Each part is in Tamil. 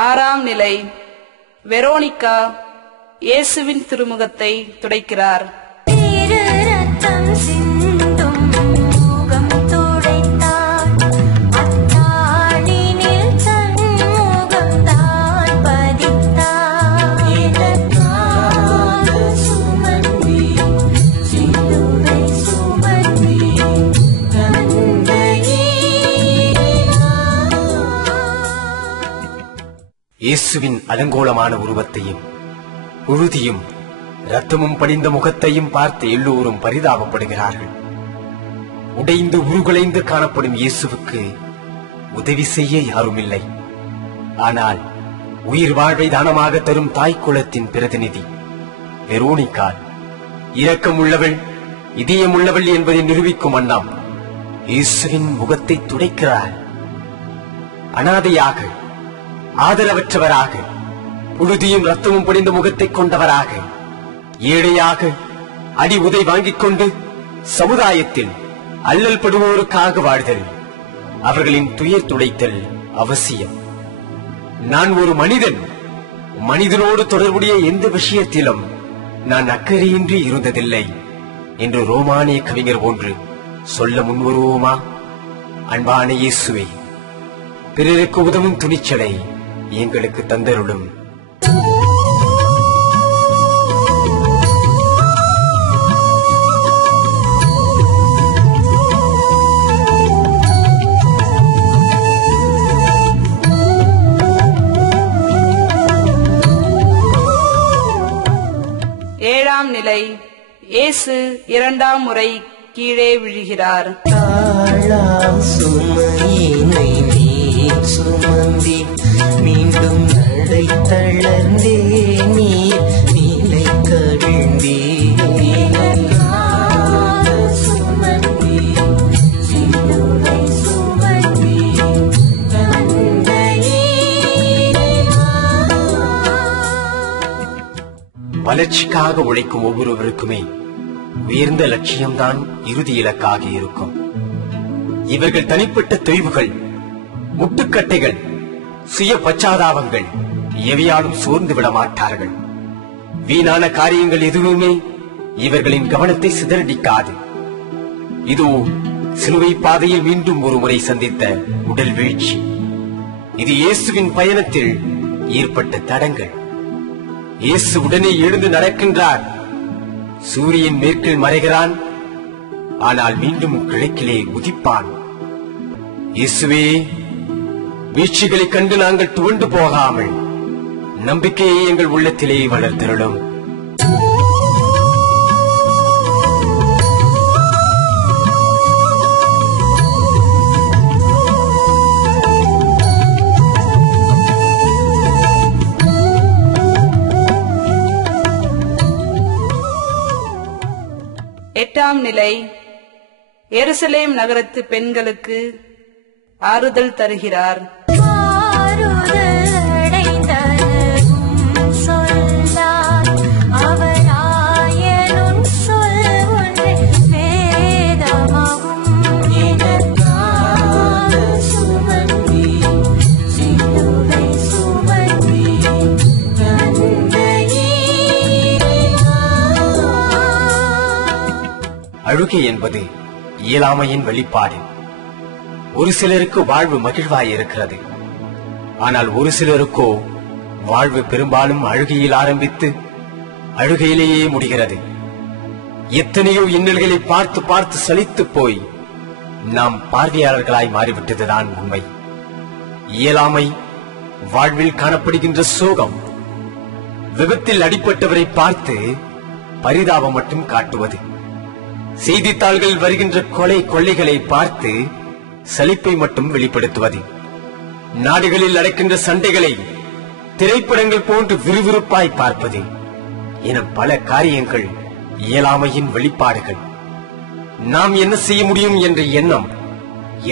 ஆறாம் நிலை. வெரோனிகா இயேசுவின் திருமுகத்தை துடைக்கிறார். இயேசுவின் அலங்கோலமான உருவத்தையும் புழுதியும் இரத்தமும் படிந்த முகத்தையும் பார்த்து எல்லோரும் பரிதாபப்படுகிறார்கள். உடைந்து உருகுலைந்து காணப்படும் இயேசுவுக்கு உதவி செய்ய யாரும் இல்லை. ஆனால் உயிர் வாழ்வை தானமாக தரும் தாய் குலத்தின் பிரதிநிதி வெரோனிகா இரக்கம் உள்ளவள், இதயம் உள்ளவள் என்பதை நிரூபிக்கும் வண்ணம் இயேசுவின் முகத்தை துடைக்கிறார். அனாதையாக, ஆதரவற்றவராக, புழுதியும் ரத்தமும் படிந்த முகத்தை கொண்டவராக, ஏழையாக அடி உதை வாங்கிக் கொண்டு சமுதாயத்தில் அல்லல் படுவோருக்காக வாழ்தல், அவர்களின் துயர் துடைத்தல் அவசியம். நான் ஒரு மனிதன், மனிதனோடு தொடர்புடைய எந்த விஷயத்திலும் நான் அக்கறையின்றி இருந்ததில்லை என்று ரோமானிய கவிஞர் ஒன்று சொல்ல முன்வருவோமா? அன்பான இயேசுவே, பிறருக்கு உதவும் துணிச்சலை எங்களுக்கு தந்தருளும். ஏழாம் நிலை. இயேசு இரண்டாம் முறை கீழே விழுகிறார். சுமந்தி மீண்டும் நடை தளர்ந்தே நீர் நீலை கவிழ்ந்தே வளர்ச்சிக்காக உழைக்கும் ஒவ்வொருவருக்குமே உயர்ந்த லட்சியம்தான் இறுதி இலக்காக இருக்கும். இவர்கள் தனிப்பட்ட தொய்வுகள், முட்டுக்கட்டைகள், சுய பச்சாதாபங்கள் எவையாலும் சோர்ந்து விட மாட்டார்கள். வீணான காரியங்கள் எதுவுமே இவர்களின் கவனத்தை சிதறடிக்காது. இதோ சிலுவை பாதையில் மீண்டும் ஒரு முறை சந்தித்த உடல் வீழ்ச்சி. இது இயேசுவின் பயணத்தில் ஏற்பட்ட தடங்கள். இயேசு உடனே எழுந்து நடக்கின்றார். சூரியன் மேற்கில் மறைகிறான், ஆனால் மீண்டும் கிழக்கிலே உதிப்பான். இயேசுவே, வீழ்ச்சிகளைக் கண்டு நாங்கள் துவண்டு போகாமல் நம்பிக்கையை எங்கள் உள்ளத்திலே வளர்த்தருளும். எட்டாம் நிலை. எருசலேம் நகரத்து பெண்களுக்கு ஆறுதல் தருகிறார். அழுகை என்பது இயலாமையின் வெளிப்பாடு. ஒரு சிலருக்கு வாழ்வு மகிழ்வாய் இருக்கிறது. ஆனால் ஒரு சிலருக்கோ வாழ்வு பெரும்பாலும் அழுகையில் ஆரம்பித்து அழுகையிலேயே முடிகிறது. எத்தனையோ இன்னல்களை பார்த்து பார்த்து சலித்து போய் நாம் பார்வையாளர்களாய் மாறிவிட்டதுதான் உண்மை. இயலாமை வாழ்வில் காணப்படுகின்ற சோகம், விபத்தில் அடிப்பட்டவரை பார்த்து பரிதாபம் மட்டும் காட்டுவது, செய்தித்தாள்கள் வருகின்ற கொலை கொள்ளைகளை பார்த்து சலிப்பை மட்டும் வெளிப்படுத்துவது, நாடுகளில் நடக்கின்ற சண்டைகளை திரைப்படங்கள் போன்று விறுவிறுப்பாய் பார்ப்பது என பல காரியங்கள் இயலாமையின் வெளிப்பாடுகள். நாம் என்ன செய்ய முடியும் என்ற எண்ணம்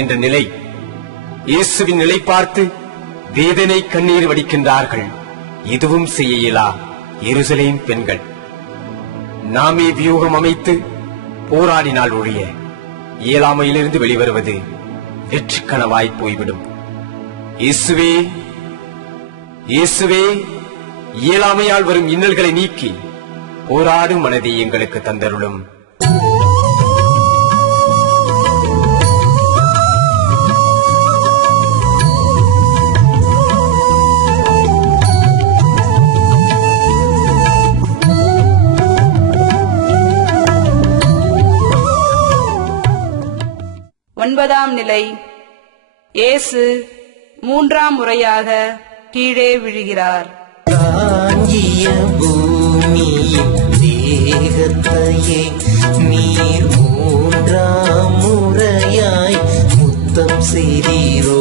என்ற நிலை. இயேசுவின் நிலை பார்த்து வேதனை கண்ணீர் வடிக்கின்றார்கள். எதுவும் செய்ய இயலா எருசலேம் பெண்கள். நாமே வியூகம் அமைத்து போராடினால் ஒழிய இயலாமையிலிருந்து வெளிவருவது வெற்றி கனவாய் போய்விடும். இயேசுவே, இயேசுவே, இயலாமையால் வரும் இன்னல்களை நீக்கி போராடும் மனதை எங்களுக்கு தந்தருளும். ஒன்பதாம் நிலை. இயேசு மூன்றாம் முறையாக கீழே விழுகிறார். தாங்கிய பூமியின் தேகத்தையே நீர் மூன்றாம் முறையாய் முத்தம் செய்தீரோ.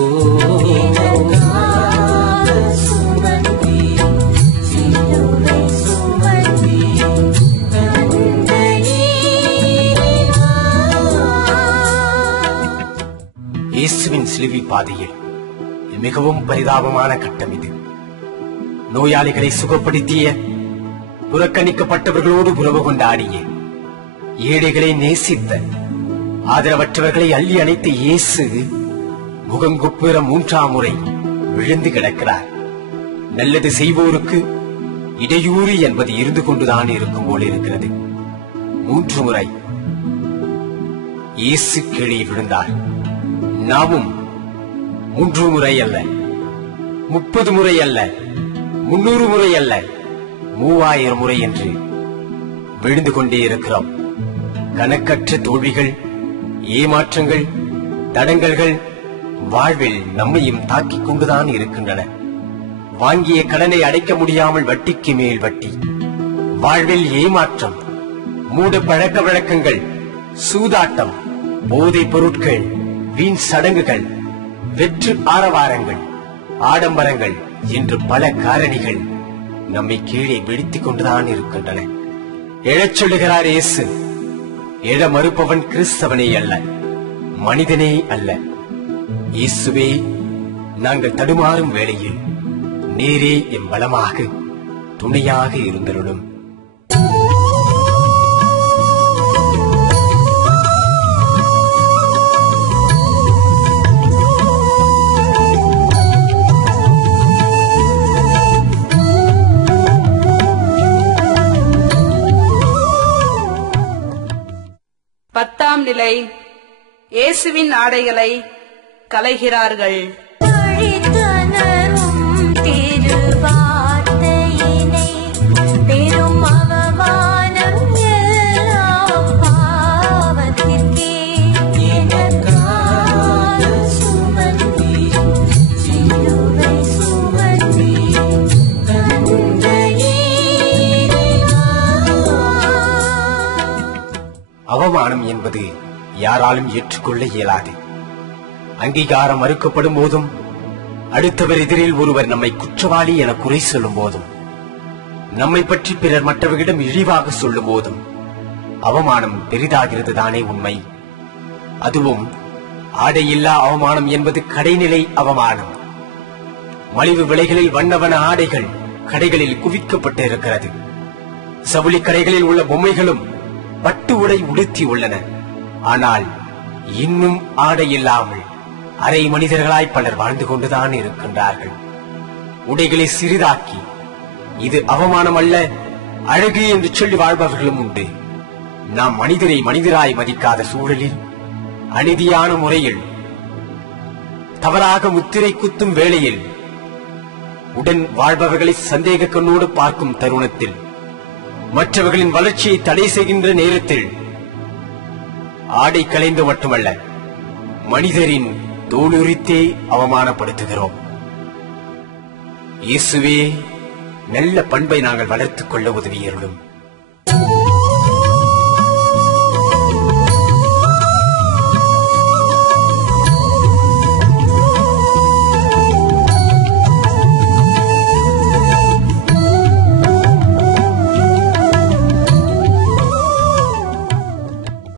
இயேசுவின் சிலுவை பாதையில் மிகவும் பரிதாபமான கட்டம் இது. நோயாளிகளை சுகப்படுத்திய, புறக்கணிக்கப்பட்டவர்களோடு உறவு கொண்டாடிய, ஏழைகளை நேசித்த, ஆதரவற்றவர்களை அள்ளி அணைத்த இயேசு முகங்குப்புற மூன்றாம் முறை விழுந்து கிடக்கிறார். நல்லது செய்வோருக்கு இடையூறு என்பது இருந்து கொண்டுதான் இருக்கும் போல் இருக்கிறது. 3 முறை இயேசு கீழே விழுந்தார். நாமும் 3 முறை அல்ல, 30 முறை அல்ல, 300 முறை அல்ல, 3000 முறை என்று விழுந்து கொண்டே இருக்கிறோம். கணக்கற்ற தோல்விகள், ஏமாற்றங்கள், தடங்கல்கள் வாழ்வில் நம்மையும் தாக்கிக் கொண்டுதான் இருக்கின்றன. வாங்கிய கடனை அடைக்க முடியாமல் வட்டிக்கு மேல் வட்டி, வாழ்வில் ஏமாற்றம், மூட பழக்க வழக்கங்கள், சூதாட்டம், போதைப் பொருட்கள், வீண் சடங்குகள், வெற்று ஆரவாரங்கள், ஆடம்பரங்கள் என்று பல காரணிகள் நம்மை கீழே பிடித்துக் கொண்டுதான் இருக்கின்றன. எழச் சொல்லுகிறார் இயேசு. எழ மறுப்பவன் கிறிஸ்தவனே அல்ல, மனிதனே அல்ல. இயேசுவே, நாங்கள் தடுமாறும் வேளையில் நீரே எம் பலமாக துணையாக இருந்தருளும். பத்தாம் நிலை. இயேசுவின் ஆடைகளை களைகிறார்கள். அவமானம் என்பது யாராலும் ஏற்றுக்கொள்ள இயலாது. அங்கீகாரம் மறுக்கப்படும் போதும், அடுத்தவர் எதிரில் ஒருவர் நம்மை குற்றவாளி என குறை சொல்லும் போதும், நம்மை பற்றி பிறர் மற்றவர்களிடம் இழிவாக சொல்லும் போதும் அவமானம் பெரிதாகிறது தானே உண்மை. அதுவும் ஆடையில்லா அவமானம் என்பது கடைநிலை அவமானம். மலிவு விலைகளில் வண்ணவன ஆடைகள் கடைகளில் குவிக்கப்பட்டு இருக்கிறது. சவுளி கடைகளில் உள்ள பொம்மைகளும் பட்டு உடை உடுத்தி உள்ளன. ஆனால் இன்னும் ஆடை இல்லாமல் அரை மனிதர்களாய் பலர் வாழ்ந்து கொண்டுதான் இருக்கின்றார்கள். உடைகளை சிறிதாக்கி இது அவமானம் அல்ல, அழகு என்று சொல்லி வாழ்பவர்களும் உண்டு. நாம் மனிதரை மனிதராய் மதிக்காத சூழலில், அநீதியான முறையில், தவறாக முத்திரை குத்தும் வேளையில், உடன் வாழ்பவர்களை சந்தேக கண்ணோடு பார்க்கும் தருணத்தில், மற்றவர்களின் வளர்ச்சியை தடை செய்கின்ற நேரத்தில், ஆடை களைந்து மட்டுமல்ல, மனிதரின் தோலுரித்தே அவமானப்படுத்துகிறோம். இயேசுவே, நல்ல பண்பை நாங்கள் வளர்த்துக் கொள்ள உதவியருளும்.